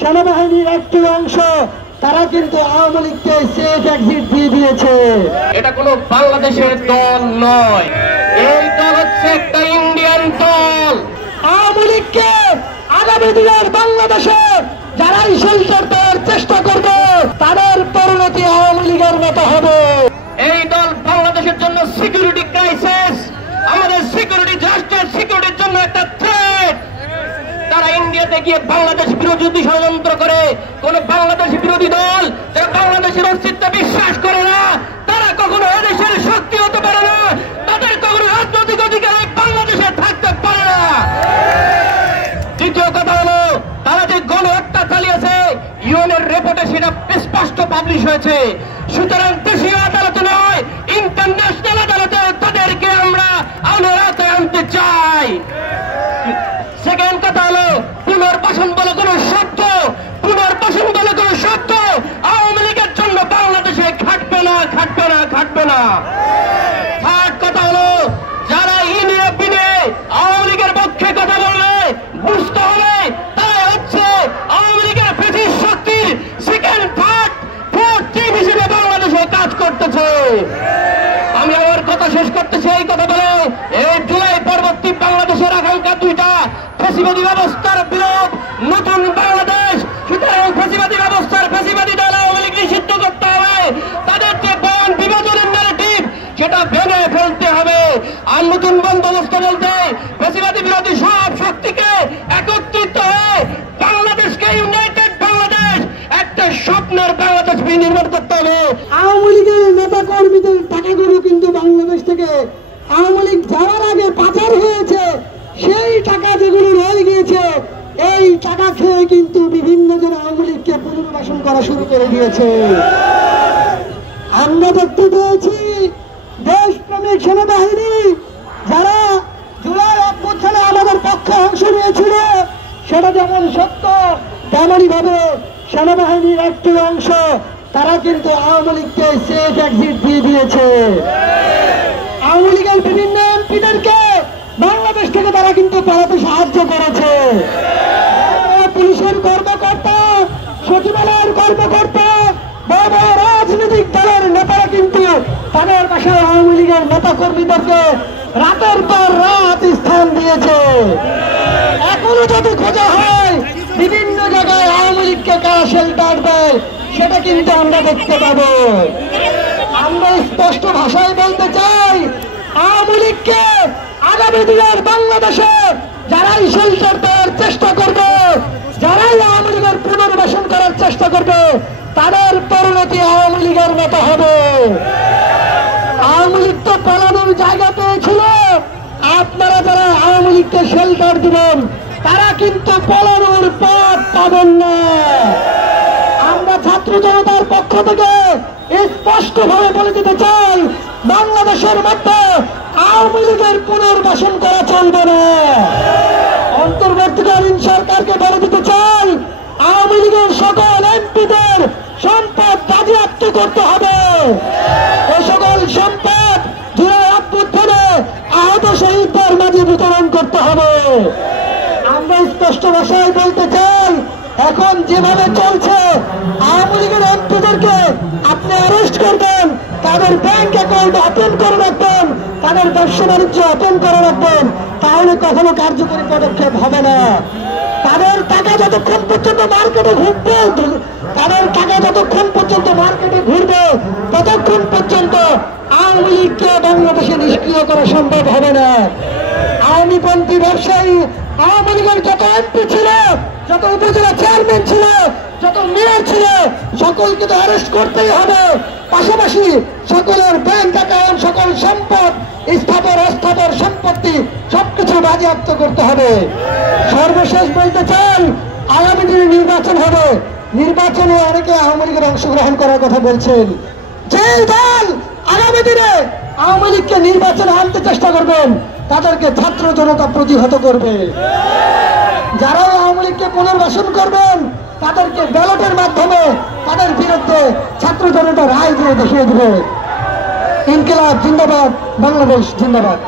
সেনাবাহিনীর একটি অংশ তারা কিন্তু আওয়ামী লীগকে সেফ এক্সিট দিয়ে দিয়েছে। এটা কোনো বাংলাদেশের দল নয়, এই দল হচ্ছে একটা ইন্ডিয়ান দল। আওয়ামী লীগকে আগামী দিনের বাংলাদেশে যারাই শেল্টার দেওয়ার চেষ্টা করবে তাদের পরিণতি আওয়ামী লীগের মতো হবে। এই দল বাংলাদেশের জন্য সিকিউরিটি ক্রাইসিস, আমাদের সিকিউরিটি, রাষ্ট্রের সিকিউরিটির জন্য একটা থ্রেট। তারা ইন্ডিয়াতে গিয়ে বাংলাদেশ বিরোধী ষড়যন্ত্র করে। কোন বাংলাদেশ বিরোধী দল যারা বাংলাদেশের অস্তিত্বে বিশ্বাস করে না, তারা কখনো এদেশের শক্তি হতে পারে না, তাদের কখনো রাজনৈতিক অধিকার বাংলাদেশে থাকতে পারে না। দ্বিতীয় কথা হলো, তারা যে গণহত্যা চালিয়েছে ইউএনের রিপোর্টে সেটা স্পষ্ট পাবলিশ হয়েছে। সুতরাং দেশীয় আদালতে নয়, ইন্টারন্যাশনাল আদালতে তাদেরকে আমরা আলোড়াতে আনতে চাই। সেকেন্ড কথা হলো, পুনর্বাসন বলে কোন শব্দ, পুনর্বাসন বলে কোন শব্দ আওয়ামী লীগের জন্য বাংলাদেশে খাটবে না, খাটবে না, খাটবে না। থার্ড কথা হলো, যারা ইনিয়ে বিনে আওয়ামী লীগের পক্ষে কথা বলবে বুঝতে হবে তারা হচ্ছে আওয়ামী লীগের ব্রিটিশ শক্তির সেকেন্ড থার্ড ফোর্থ টিম হিসেবে বাংলাদেশে কাজ করতেছে। আমি আমার কথা শেষ করতেছি এই কথা বলে, এই জুলাই পরবর্তী বাংলাদেশের আকাঙ্ক্ষা দুইটা, ফ্যাসিবাদী ব্যবস্থার বিরোধ, নতুন বাংলাদেশ। সুতরাং ফ্যাসিবাদী ব্যবস্থার ফ্যাসিবাদী দল আওয়ামী লীগ নিষিদ্ধ করতে হবে, তাদের যে বয়ান বিভাজনের ন্যারেটিভ সেটা ভেঙে ফেলতে হবে। আর নতুন বন্দোবস্ত বলতে ফ্যাসিবাদী বিরোধী সব শক্তিকে একত্রিত হয়ে বাংলাদেশকে ইউনাইটেড বাংলাদেশ, একটা স্বপ্নের বাংলাদেশ বিনির্মাণ করতে হবে। আওয়ামী লীগের নেতা কর্মীদের টাকাগুলো কিন্তু বাংলাদেশ থেকে আওয়ামী লীগ যাওয়ার আগে পাচার হয়েছে। সেই টাকা যেগুলো রয়ে গিয়েছে, এই টাকা খেয়ে কিন্তু বিভিন্ন জন আওয়ামী লীগকে পুনর্বাসন করা শুরু করে দিয়েছে। আমরা দেখতে পেয়েছি দেশপ্রেমিক সেনাবাহিনী যারা জুলাই অভ্যুত্থানে আমাদের পক্ষে অংশ নিয়েছিল, সেটা যেমন সত্য তেমনই ভাবে সেনাবাহিনীর একটি অংশ তারা কিন্তু আওয়ামী লীগকে সেফ এক্সিট দিয়ে দিয়েছে। আওয়ামী লীগের বিভিন্ন এমপিদেরকে বাংলাদেশ থেকে তারা কিন্তু পালাতে সাহায্য করেছে। পুলিশের কর্মকর্তা, সচিবালয়ের কর্মকর্তা, বড় বড় রাজনৈতিক দলের নেতারা কিন্তু তাদের বাসায় আওয়ামী লীগের নেতা কর্মীদেরকে রাতের পর রাত স্থান দিয়েছে। এখনো যদি খোঁজা হয় বিভিন্ন জায়গায় আওয়ামী লীগকে কারা শেল্টার দেয় সেটা কিন্তু আমরা দেখতে পাবো। আমরা স্পষ্ট ভাষায় বলতে চাই, আওয়ামী লীগকে আগামী দিনের বাংলাদেশে যারাই শেল্টার দেওয়ার চেষ্টা করবে, যারাই আওয়ামী লীগের পুনর্বাসন করার চেষ্টা করবে তাদের পরিণতি আওয়ামী লীগের মতো হবে। আওয়ামী লীগ তো পালানোর জায়গা পেয়েছিল, আপনারা যারা আওয়ামী লীগকে শেল্টার দিবেন তারা কিন্তু পালানোর পথ পাবেন না। আমরা ছাত্র জনতার পক্ষ থেকে স্পষ্ট ভাবে বলে দিতে চাই, বাংলাদেশের মধ্যে আওয়ামী লীগের পুনর্বাসন করা চলবে না। অন্তর্বর্তীকালীন সরকারকে বলে দিতে চাই, আওয়ামী লীগের সকল এমপিদের সম্পদ বাজেয়াপ্ত করতে হবে। এ সকল সম্পদ জুলাই অভ্যুত্থানে আহত শহীদদের মাঝে বিতরণ করতে হবে। আমরা স্পষ্ট ভাষায় বলতে চাই, এখন যেভাবে চলছে আওয়ামী লীগের এমপিদেরকে আপনি অ্যারেস্ট করবেন, তাদের ব্যাংক অ্যাকাউন্ট ওপেন করে রাখবেন, তাদের ব্যবসা বাণিজ্য ওপেন করে রাখবেন, তাহলে কখনো কার্যকরী পদক্ষেপ হবে না। তাদের টাকা যতক্ষণ পর্যন্ত মার্কেটে ঘুরবে, তাদের টাকা যতক্ষণ পর্যন্ত মার্কেটে ঘুরবে ততক্ষণ পর্যন্ত আওয়ামী লীগকে বাংলাদেশে নিষ্ক্রিয় করা সম্ভব হবে না। আওয়ামীপন্থী ব্যবসায়ী আওয়ামী লীগের যত এমপি ছিল, যত উপজেলা চেয়ারম্যান ছিল, যত মেয়র ছিল, সকলকে তো অ্যারেস্ট করতেই হবে। পাশাপাশি সকলের ব্যাংক অ্যাকাউন্ট, সকল সম্পদ, স্থাবর অস্থাবর সম্পত্তি সবকিছু বাজেয়াপ্ত করতে হবে। সর্বশেষ বলতে চাই, আগামী দিনে নির্বাচন হবে, নির্বাচনে অনেকে আওয়ামী লীগের অংশগ্রহণ করার কথা বলছেন। যে দল আগামী দিনে আওয়ামী লীগকে নির্বাচনে আনতে চেষ্টা করবেন তাদেরকে ছাত্র জনতা প্রতিহত করবে। যারা আওয়ামী লীগকে পুনর্বাসন করবেন তাদেরকে ব্যালটের মাধ্যমে তাদের বিরুদ্ধে ছাত্র জনতা রায় দিয়ে দেখিয়ে দেবে। ইনকিলাব জিন্দাবাদ, বাংলাদেশ জিন্দাবাদ।